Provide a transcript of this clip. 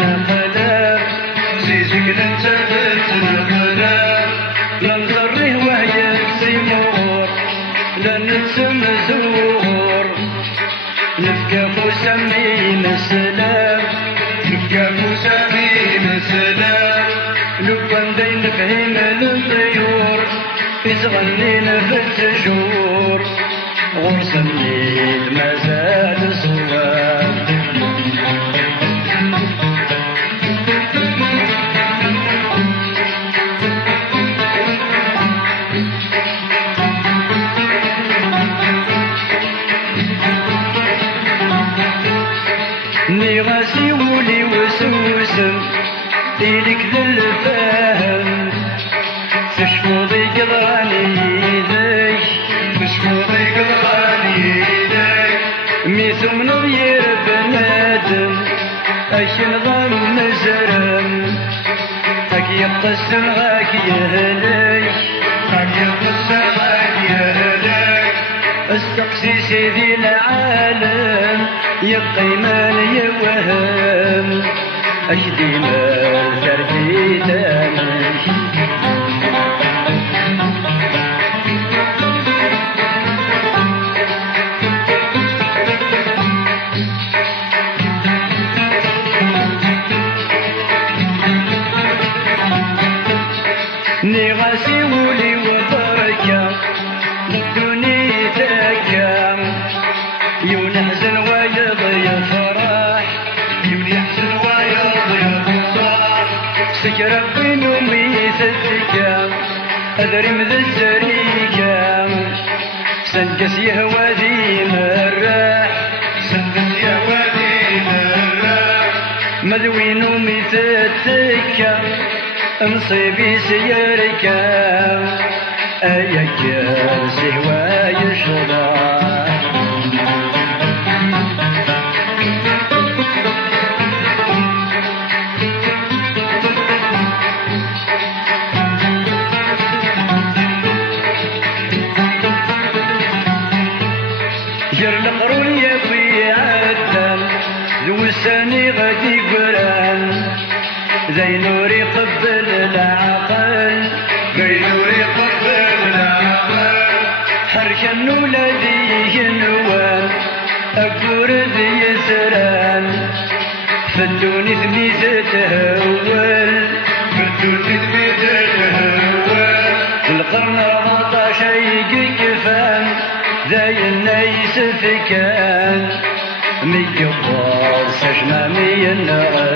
تنقلب زيزك تنقلب لنضريه وهي سيمور لنتسم زور نفكافو سمين السلام نفكافو سمين السلام لبان دين فهم الطيور يتغنين في الشجور غرس الليل مازال صواب ني غاسي ولي وسوسم إليك ذا الفهم تشفوضي قضاني يديك تشفوضي قضاني يديك ميثو من ضير بنادم اش نظام مزرم هاك يقسم هاك يهلك هاك يقسم هاك يهلك استقسي سيدي العالم يبقى من يوهم أشدي ما تركي تاني ني غاسي ولي وبركة لدوني تكام يون يحزن ويضي فرح يون يحزن ويضي فرح سكر بين وميت الذكام أدري من الزريكام سنقس يهوى ذي مرح سنقس يهوى ذي مرح مذوين وميت الذكام نصيبي سيركا أيك سهوى يشرع جر القرون يبي عدم لوساني غادي قران زي نوري قبل العقل زي نوري قبل العقل حركن ولدي ينوان أقور ذي يسران فدوني ذمي تتهول فدوني ذمي تتهول القرن 14 يكفان زي النيس فكان ميقبال سجنا مي النار